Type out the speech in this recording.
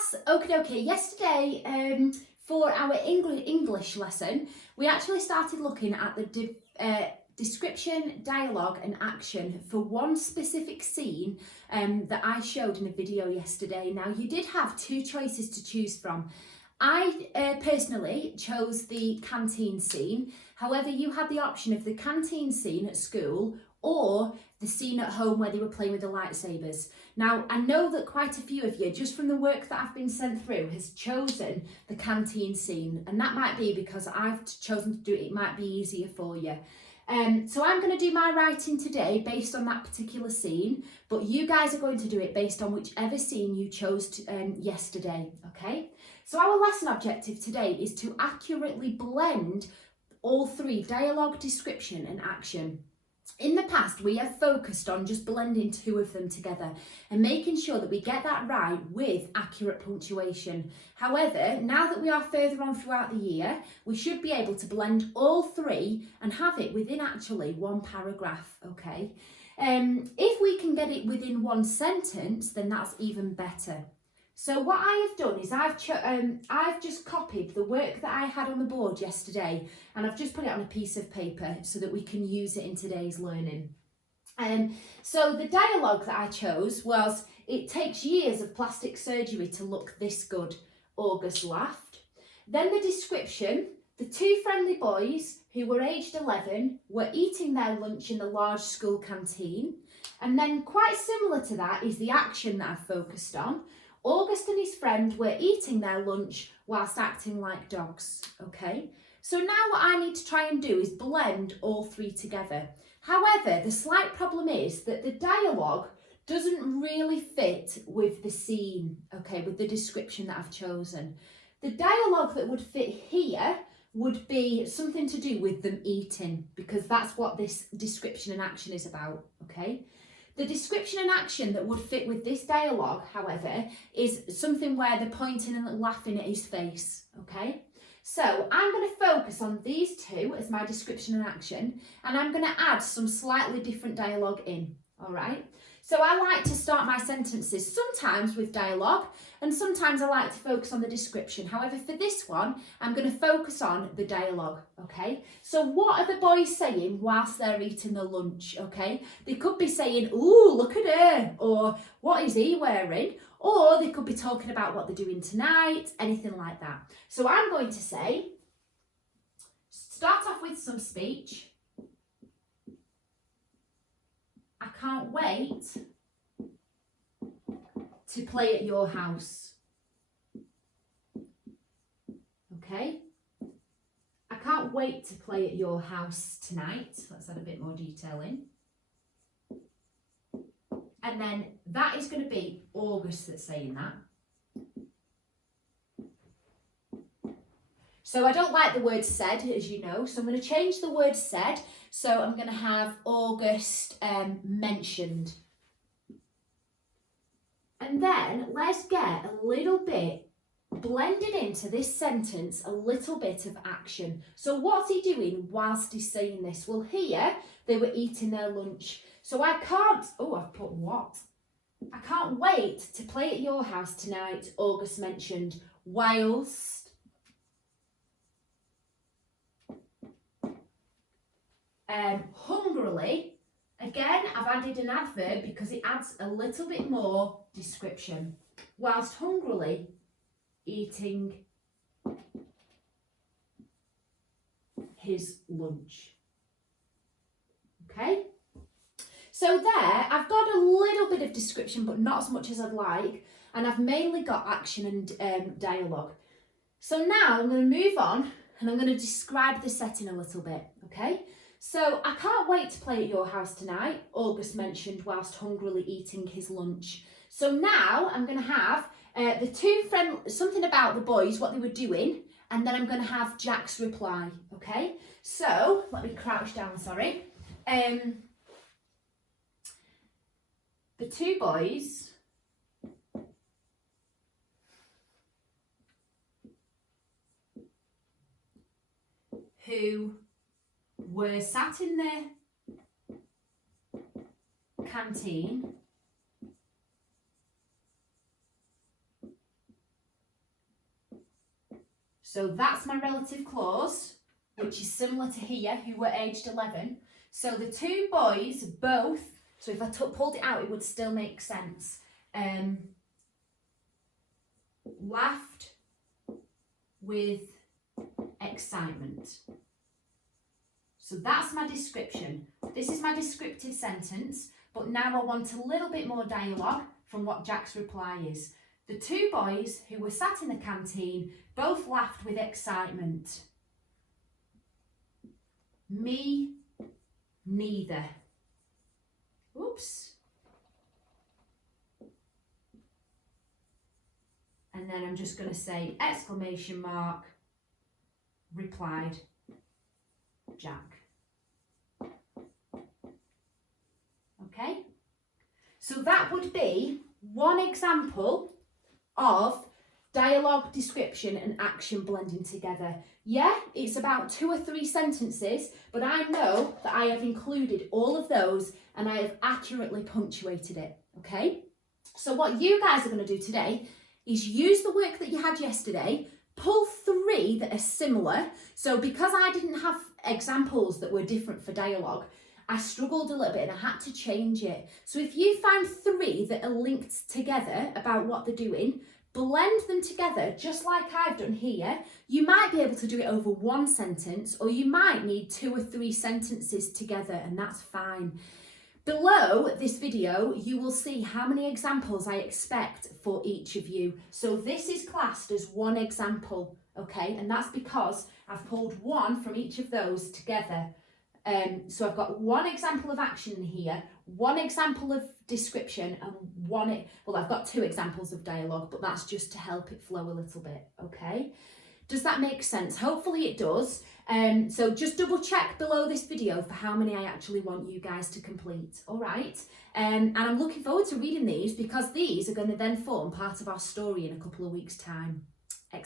class. Okay. Yesterday, for our English lesson, we actually started looking at the description, dialogue and action for one specific scene that I showed in a video yesterday. Now, you did have two choices to choose from. I personally chose the canteen scene. However, you had the option of the canteen scene at school or the scene at home where they were playing with the lightsabers. Now, I know that quite a few of you, just from the work that I've been sent through, has chosen the canteen scene, and that might be because I've chosen to do it. It might be easier for you. So I'm going to do my writing today based on that particular scene, but you guys are going to do it based on whichever scene you chose to, yesterday, okay? So our lesson objective today is to accurately blend all three: dialogue, description and action. In the past, we have focused on just blending two of them together and making sure that we get that right with accurate punctuation. However, now that we are further on throughout the year, we should be able to blend all three and have it within actually one paragraph, okay? If we can get it within one sentence, then that's even better. So what I have done is I've just copied the work that I had on the board yesterday, and I've just put it on a piece of paper so that we can use it in today's learning. So the dialogue that I chose was, "It takes years of plastic surgery to look this good, August laughed." Then the description: "The two friendly boys who were aged 11 were eating their lunch in the large school canteen." And then quite similar to that is the action that I've focused on. "August and his friend were eating their lunch whilst acting like dogs." Okay, so now what I need to try and do is blend all three together. However, the slight problem is that the dialogue doesn't really fit with the scene, okay, with the description that I've chosen. The dialogue that would fit here would be something to do with them eating, because that's what this description and action is about, okay? The description and action that would fit with this dialogue, however, is something where they're pointing and laughing at his face, okay? So I'm going to focus on these two as my description and action, and I'm going to add some slightly different dialogue in, all right? So I like to start my sentences sometimes with dialogue, and sometimes I like to focus on the description. However, for this one, I'm going to focus on the dialogue, okay? So what are the boys saying whilst they're eating their lunch, okay? They could be saying, "Ooh, look at her," or "What is he wearing?" Or they could be talking about what they're doing tonight, anything like that. So I'm going to say, start off with some speech. "I can't wait to play at your house." Okay? "I can't wait to play at your house tonight." Let's add a bit more detail in. And then that is going to be August that's saying that. So I don't like the word "said," as you know, so I'm going to change the word "said." So I'm going to have August mentioned. And then let's get a little bit blended into this sentence, a little bit of action. So what's he doing whilst he's saying this? Well, here they were eating their lunch. So I've put what? "I can't wait to play at your house tonight," August mentioned, whilst hungrily, again, I've added an adverb because it adds a little bit more description. Whilst hungrily eating his lunch. Okay? So there, I've got a little bit of description, but not as much as I'd like, and I've mainly got action and dialogue. So now I'm going to move on, and I'm going to describe the setting a little bit, okay? So, "I can't wait to play at your house tonight," August mentioned whilst hungrily eating his lunch. So now I'm going to have the two friends, something about the boys, what they were doing, and then I'm going to have Jack's reply, okay? So, let me crouch down, sorry. The two boys who were sat in the canteen So that's my relative clause, which is similar to here, who were aged 11. So the two boys both, so if I pulled it out, it would still make sense. Laughed with excitement. So that's my description. This is my descriptive sentence, but now I want a little bit more dialogue from what Jack's reply is. The two boys who were sat in the canteen both laughed with excitement. Me, neither. Oops. And then I'm just going to say exclamation mark, replied Jack. Okay, so that would be one example of dialogue, description and action blending together. Yeah, it's about 2 or 3 sentences, but I know that I have included all of those and I have accurately punctuated it, okay? So what you guys are going to do today is use the work that you had yesterday, pull 3 that are similar. So because I didn't have examples that were different for dialogue, I struggled a little bit and I had to change it. So if you find 3 that are linked together about what they're doing, blend them together just like I've done here. You might be able to do it over 1 sentence, or you might need 2 or 3 sentences together, and that's fine. Below this video, you will see how many examples I expect for each of you. So this is classed as 1 example, okay? And that's because I've pulled 1 from each of those together. So I've got 1 example of action in here, 1 example of description, and I've got 2 examples of dialogue, but that's just to help it flow a little bit, okay? Does that make sense? Hopefully it does. So just double check below this video for how many I actually want you guys to complete, all right? And I'm looking forward to reading these because these are going to then form part of our story in a couple of weeks' time.